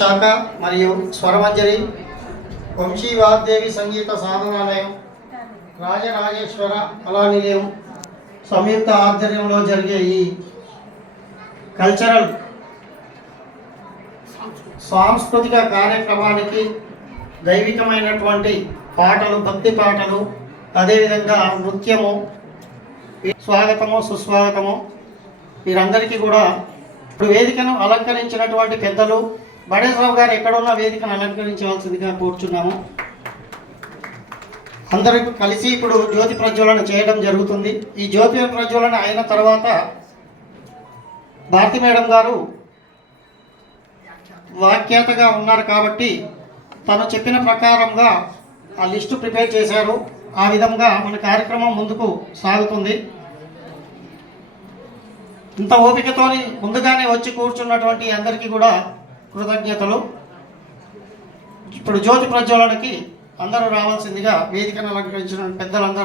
శాఖ మరియు స్వరమంజరి వంశీ వాగ్దేవి సంగీత సాధనాలయం రాజరాజేశ్వర కళానిలయం సంయుక్త ఆధ్వర్యంలో జరిగే ఈ కల్చరల్ సాంస్కృతిక కార్యక్రమానికి దైవికమైనటువంటి పాటలు, భక్తి పాటలు, అదేవిధంగా నృత్యము, స్వాగతము సుస్వాగతము వీరందరికీ కూడా ఇప్పుడు వేదికను అలంకరించినటువంటి పెద్దలు బడేశ్వరరావు గారు ఎక్కడున్న వేదికను అలంకరించవలసిందిగా కోరుచున్నాము. అందరూ కలిసి ఇప్పుడు జ్యోతి ప్రజ్వలన చేయడం జరుగుతుంది. ఈ జ్యోతి ప్రజ్వలన అయిన తర్వాత భారతి మేడం గారు వాఖ్యాతగా ఉన్నారు కాబట్టి తను చెప్పిన ప్రకారంగా ఆ లిస్టు ప్రిపేర్ చేశారు. ఆ విధంగా మన కార్యక్రమం ముందుకు సాగుతుంది. ఇంత ఓపికతోని ముందుగానే వచ్చి కూర్చున్నటువంటి అందరికీ కూడా కృతజ్ఞతలు. ఇప్పుడు జ్యోతి ప్రజ్వలనకి అందరూ రావాల్సిందిగా వేదికను అలంకరించిన పెద్దలందరూ